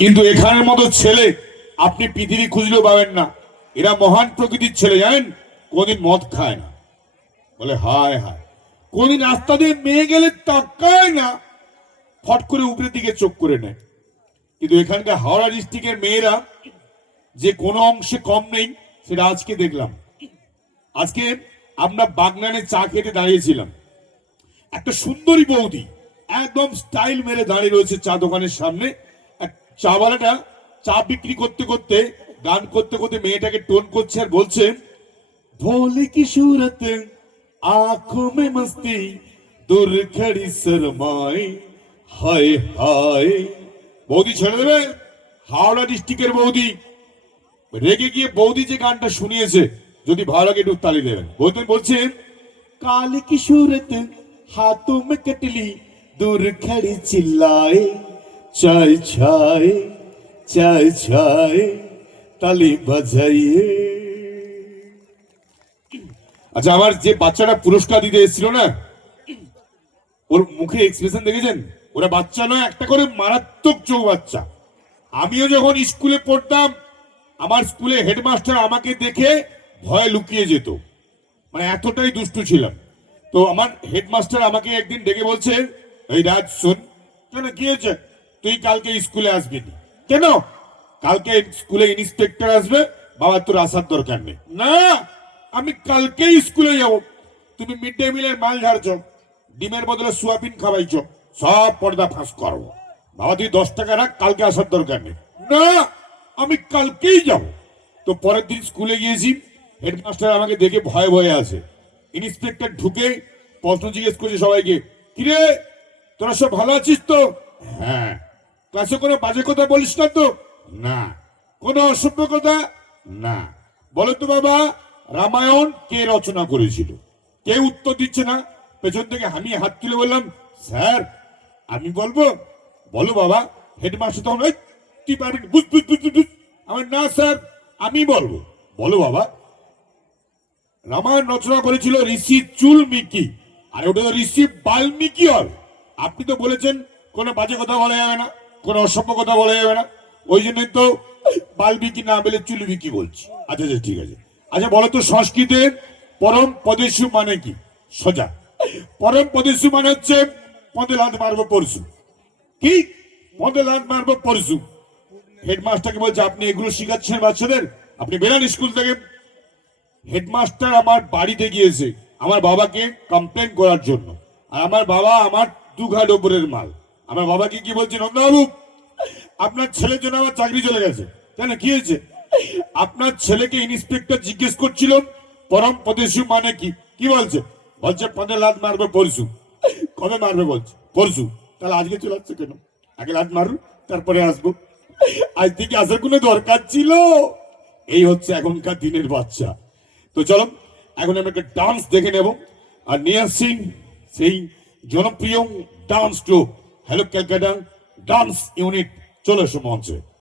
কিন্তু এখানের মতো ছেলে আপনি পৃথিবী খুঁজলেও পাবেন না। এরা মহান প্রকৃতির ছেলে, জানেন, কোনদিন মদ খায় না। বলে হায় হায়, কোনদিন রাস্তা দিয়ে মেয়ে গেলে তাকায় না, ফট করে উপরের দিকে চোখ করে নেয়। কিন্তু এখানকার হাওড়া ডিস্ট্রিক্টের মেয়েরা যে কোনো অংশে কম নেই, সেটা আজকে দেখলাম। আজকে আমরা বাগনানে চা খেতে দাঁড়িয়েছিলাম, একটা সুন্দরী বৌদি একদম স্টাইল মেরে দাঁড়িয়ে রয়েছে চা দোকানের সামনে। এক চাওয়ালাটা চা বিক্রি করতে করতে গান করতে করতে মেয়েটাকে টোন করছে আর বলছে, ভোলে কি सूरत आंखों में मस्ती दूर खड़ी शर्माए हाय हाय। বৌদি ছেড়ে দেবে? হাওড়া ডিস্ট্রিক্টের বৌদি রেগে গিয়ে বৌদি যে গানটা শুনিয়েছে, যদি ভালো লাগে একটু তালি দেবেন। বৌদি বলছে, काली की सूरत हाथों में कटली दूर खड़ी चिल्लाए चाय चाय चाय चाय ताली बजाइए। আচ্ছা, আমার যে বাচ্চাটা পুরস্কার দিতে এসেছিল না, ওর মুখে এক্সপ্রেশন দেখেছেন? ওরা বাচ্চা নয়, একটা করে মারাত্মক চৌ বাচ্চা। আমিও যখন স্কুলে পড়তাম, আমার স্কুলে হেডমাস্টার আমাকে দেখে ভয়ে লুকিয়ে যেত, মানে এতটাই দুষ্টু ছিলাম। তো আমার হেডমাস্টার আমাকে একদিন ডেকে বলছে, এই রাজ শোন। কেন, কি হয়েছে? তুই কালকে স্কুলে আসবি না। কেন? কালকে স্কুলে ইন্সপেক্টর আসবে, বাবা তোর আসার দরকার নেই। না, আমি কালকেই স্কুলে যাব। তুমি মিড ডে মিলের মাল ঝাড়ছ, ডিমের বদলে সোয়াবিন খাওয়াইছ, সব পর্দা ফাঁস করবো। বাবা তুই 10 টাকা রাখ, কালকে আসার দরকার নেই। না, আমি কালকেই যাব। তো পরের দিন স্কুলে গিয়েছি, হেডমাস্টার আমাকে দেখে ভয়ে ভয়ে আছে। ইন্সপেক্টর ঢুকে প্রশ্ন জিজ্ঞেস করছে সবাইকে, কিরে তোরা সব ভালো আছিস তো? হ্যাঁ। ক্লাসে কোনো বাজে কথা বলিস না তো? না। কোনো অসভ্য কথা? না। বলো তো বাবা, রামায়ণ কে রচনা করেছিল? কেউ উত্তর দিচ্ছে না। পেছন থেকে আমি হাত তুলে বললাম, স্যার আমি বলবো। বলো বাবা। হেডমাস্টার তখন, তুই পারবি? বুঝ বুঝ বুঝ বুঝ। আমার, না স্যার আমি বলবো। বলো বাবা। রামায়ণ রচনা করেছিল ঋষি চুলমিকি, আর ওটা তো ঋষি বাল্মীকি হবে। আপনি তো বলেছেন কোনো বাজে কথা বলা যাবে না, কোনো অসভ্য কথা বলা যাবে না, ওই জন্যই তো বাল্মীকি না বলে চুলমিকি বলছি। আচ্ছা আচ্ছা ঠিক আছে। আচ্ছা বলো তো, সংস্কৃতে পরম পদেশু মানে কি? সোজা। পরম পদেশু মানে হচ্ছে পদে লাত মারবো পরশু। কি? পদে লাত মারবো পরশু। হেডমাস্টারকে বলছে, আপনি এগুলো শিখাচ্ছেন বাচ্চাদের? আপনি বেরান স্কুল থেকে। হেডমাস্টার আমার বাড়িতে গিয়েছে আমার বাবাকে কমপ্লেন করার জন্য, আর আমার বাবা আমার 2 ঘাট ওপরের মাল। আমার বাবাকে কি বলছে, নন্দবাবু আপনার ছেলের জন্য আমার চাকরি চলে গেছে। কেন, কি হয়েছে? আপনার ছেলেকে ইন্সপেক্টর জিজ্ঞেস করছিল পরম পদেশু মানে কি। কি বলছে? বলছে পদে লাত মারবে পরশু। কবে মারবে? বলছে পরশু। তাহলে আজকে চলে আসছে কেন? আগে লাত মারু, তারপরে আসবো। আজ থেকে আসার কোনো দরকার ছিল? এই হচ্ছে এখনকার দিনের বাচ্চা। তো চলো এখন আমরা একটা ডান্স দেখে নেব, আর নিয়ে আসছি সেই জনপ্রিয় dance troupe hello Calcutta dance unit. চলে এসো মঞ্চে।